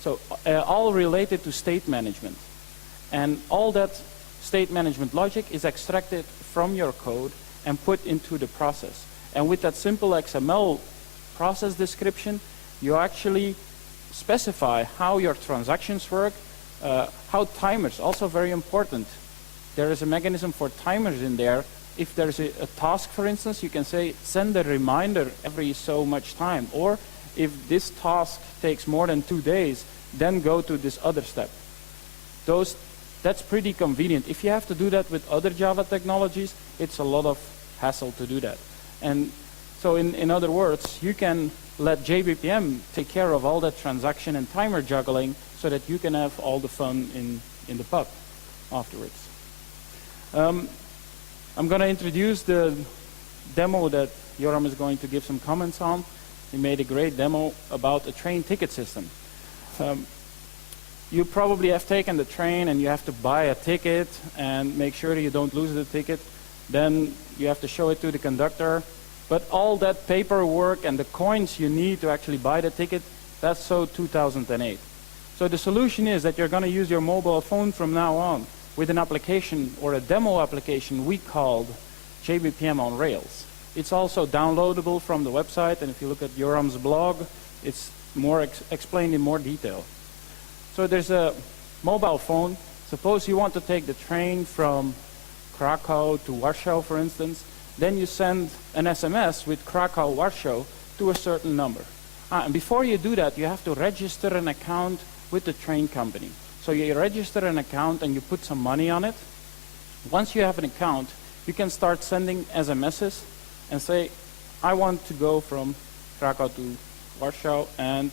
So all related to state management. And all that state management logic is extracted from your code and put into the process. And with that simple XML process description, you actually specify how your transactions work, how timers, also very important. There is a mechanism for timers in there. If there's a task, for instance, you can say, send a reminder every so much time. Or if this task takes more than 2 days, then go to this other step. That's pretty convenient. If you have to do that with other Java technologies, it's a lot of hassle to do that. And so in other words, you can let jBPM take care of all that transaction and timer juggling so that you can have all the fun in the pub afterwards. I'm going to introduce the demo that Joram is going to give some comments on. He made a great demo about a train ticket system. You probably have taken the train and you have to buy a ticket and make sure you don't lose the ticket. Then you have to show it to the conductor. But all that paperwork and the coins you need to actually buy the ticket, that's so 2008. So the solution is that you're going to use your mobile phone from now on with an application or a demo application we called jBPM on Rails. It's also downloadable from the website, and if you look at Joram's blog, it's more explained in more detail. So there's a mobile phone. Suppose you want to take the train from Krakow to Warsaw, for instance. Then you send an SMS with Krakow, Warsaw to a certain number. And before you do that, you have to register an account with the train company. So you register an account and you put some money on it. Once you have an account, you can start sending SMSs and say, I want to go from Krakow to Warsaw, and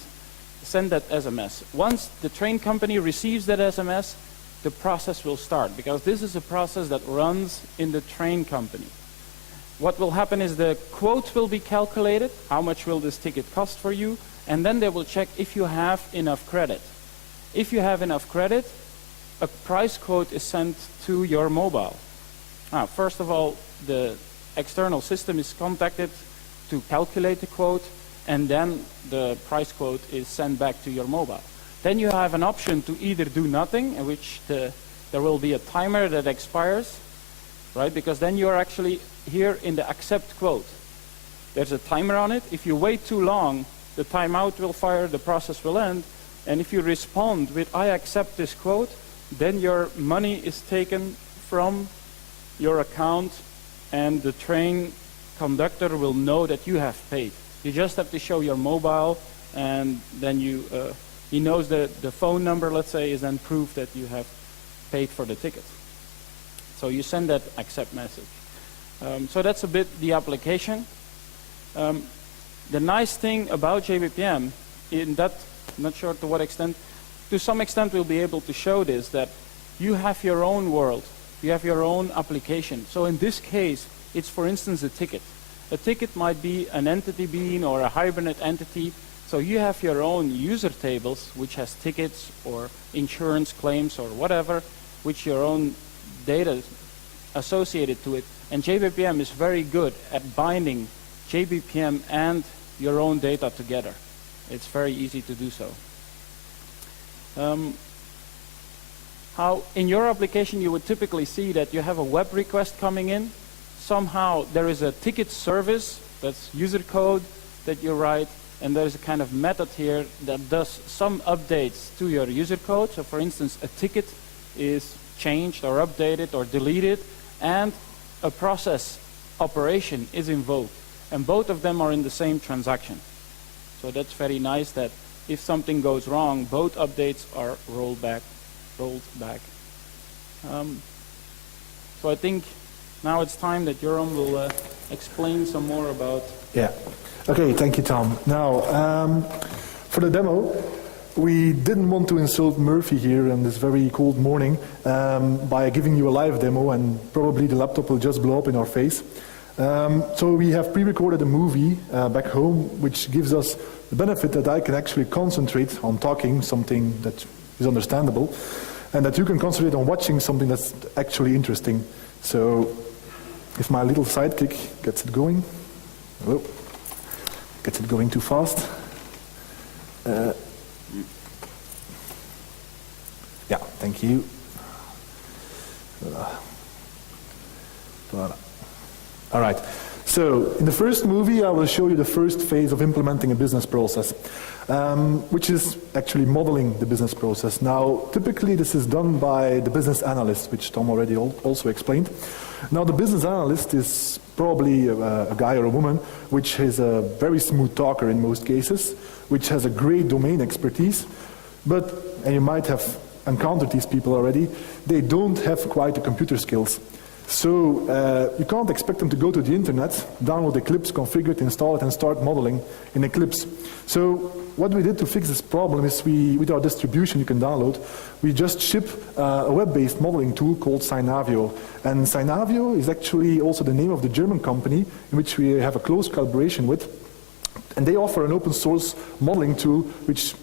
send that SMS. Once the train company receives that SMS, the process will start, because this is a process that runs in the train company. What will happen is the quote will be calculated, how much will this ticket cost for you, and then they will check if you have enough credit. If you have enough credit, a price quote is sent to your mobile. First of all, the external system is contacted to calculate the quote, and then the price quote is sent back to your mobile. Then you have an option to either do nothing, in which there will be a timer that expires, right? Because then you are actually here in the accept quote. There's a timer on it. If you wait too long, the timeout will fire, the process will end. And if you respond with, I accept this quote, then your money is taken from your account, and the train conductor will know that you have paid. You just have to show your mobile, and then he knows that the phone number, let's say, is then proof that you have paid for the ticket. So you send that accept message. So that's a bit the application. The nice thing about jBPM, in that, not sure to what extent, to some extent we'll be able to show this, that you have your own world, you have your own application. So in this case, it's for instance a ticket. A ticket might be an entity bean or a hibernate entity. So you have your own user tables, which has tickets or insurance claims or whatever, which your own data associated to it. And jBPM is very good at binding jBPM and your own data together. It's very easy to do so. How in your application you would typically see that you have a web request coming in. Somehow there is a ticket service, that's user code that you write, and there's a kind of method here that does some updates to your user code. So for instance, a ticket is changed or updated or deleted, and a process operation is invoked. And both of them are in the same transaction. So that's very nice that if something goes wrong, both updates are rolled back. So I think now it's time that Joram will explain some more about... Yeah. Okay, thank you, Tom. Now, for the demo, we didn't want to insult Murphy here on this very cold morning by giving you a live demo, and probably the laptop will just blow up in our face. So we have pre-recorded a movie back home, which gives us the benefit that I can actually concentrate on talking something that is understandable, and that you can concentrate on watching something that's actually interesting. So if my little sidekick gets it going, oh, gets it going too fast. Yeah, thank you. All right. So in the first movie, I will show you the first phase of implementing a business process, which is actually modeling the business process. Now, typically this is done by the business analyst, which Tom already also explained. Now, the business analyst is probably a guy or a woman which is a very smooth talker in most cases, which has a great domain expertise, but, and you might have encountered these people already, they don't have quite the computer skills. So you can't expect them to go to the internet, download Eclipse, configure it, install it, and start modeling in Eclipse. So what we did to fix this problem is with our distribution you can download, we just ship a web-based modeling tool called Synavio. And Synavio is actually also the name of the German company in which we have a close collaboration with. And they offer an open source modeling tool which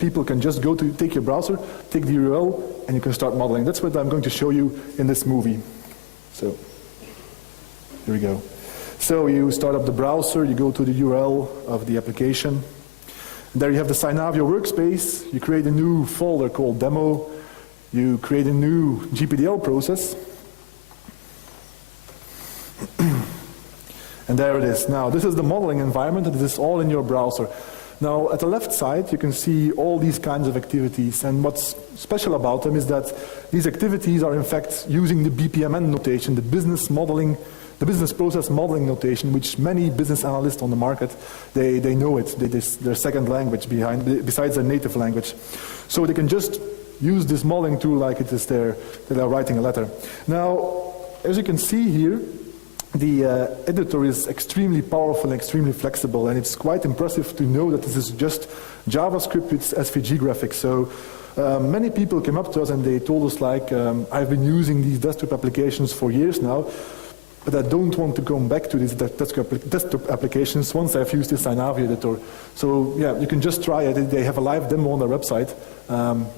people can just go to, take your browser, take the URL, and you can start modeling. That's what I'm going to show you in this movie. So, here we go. So you start up the browser, you go to the URL of the application. There you have the Synavio workspace. You create a new folder called demo. You create a new GPDL process. And there it is. Now, this is the modeling environment, and this is all in your browser. Now, at the left side, you can see all these kinds of activities, and what's special about them is that these activities are in fact using the Bpmn notation, the business process modeling notation, which many business analysts on the market, they know it. Their second language besides their native language. So they can just use this modeling tool like it is that they're writing a letter. Now, as you can see here, the editor is extremely powerful and extremely flexible, and it's quite impressive to know that this is just JavaScript with SVG graphics. So many people came up to us and they told us like, I've been using these desktop applications for years now, but I don't want to come back to these desktop applications once I've used this Synavio editor. So yeah, you can just try it. They have a live demo on their website.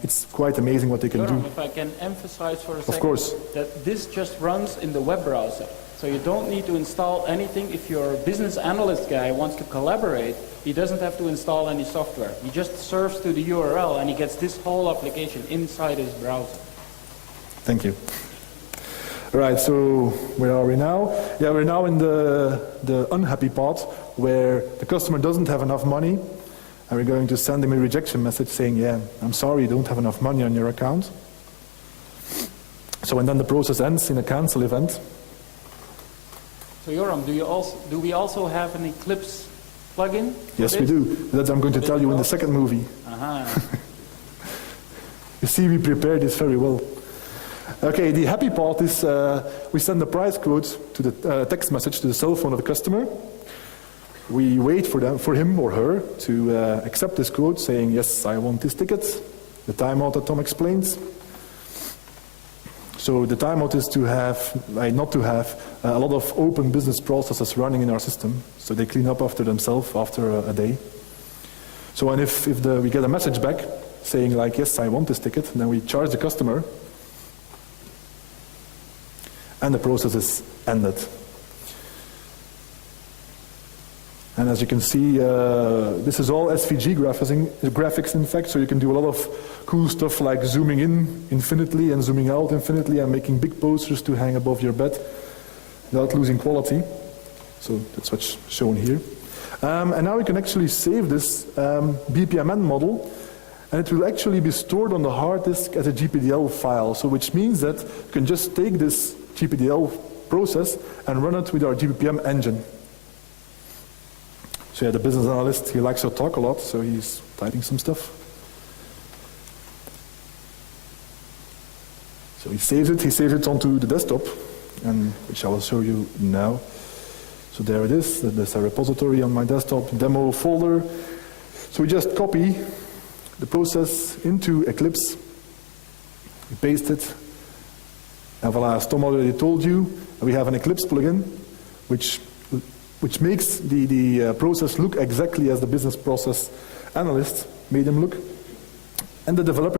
It's quite amazing what they can do. If I can emphasize for a second, of course, that this just runs in the web browser. So you don't need to install anything. If your business analyst guy wants to collaborate, he doesn't have to install any software. He just serves to the URL and he gets this whole application inside his browser. Thank you. All right, so where are we now? Yeah, we're now in the unhappy part where the customer doesn't have enough money, and we're going to send him a rejection message saying, yeah, I'm sorry, you don't have enough money on your account. So and then the process ends in a cancel event. So Joram, do we also have an Eclipse plugin? Yes, we do. That I'm going to tell you in the second movie. You see, we prepared this very well. Okay, the happy part is we send the price quote to the text message to the cell phone of the customer. We wait for him or her to accept this quote, saying, yes, I want this ticket. The timeout that Tom explains. So the timeout is to have, not to have, a lot of open business processes running in our system, so they clean up after themselves after a day. So and if we get a message back saying like, yes, I want this ticket, then we charge the customer, and the process is ended. And as you can see, this is all SVG graphics in fact, so you can do a lot of cool stuff like zooming in infinitely and zooming out infinitely and making big posters to hang above your bed without losing quality. So that's what's shown here. And now we can actually save this Bpmn model, and it will actually be stored on the hard disk as a GPDL file, so which means that you can just take this GPDL process and run it with our jBPM engine. So yeah, the business analyst, he likes to talk a lot, so he's typing some stuff. So he saves it onto the desktop, and which I will show you now. So there it is, there's a repository on my desktop, demo folder. So we just copy the process into Eclipse, we paste it, and voila, as Tom already told you, we have an Eclipse plugin, which makes the process look exactly as the business process analyst made them look. And the developer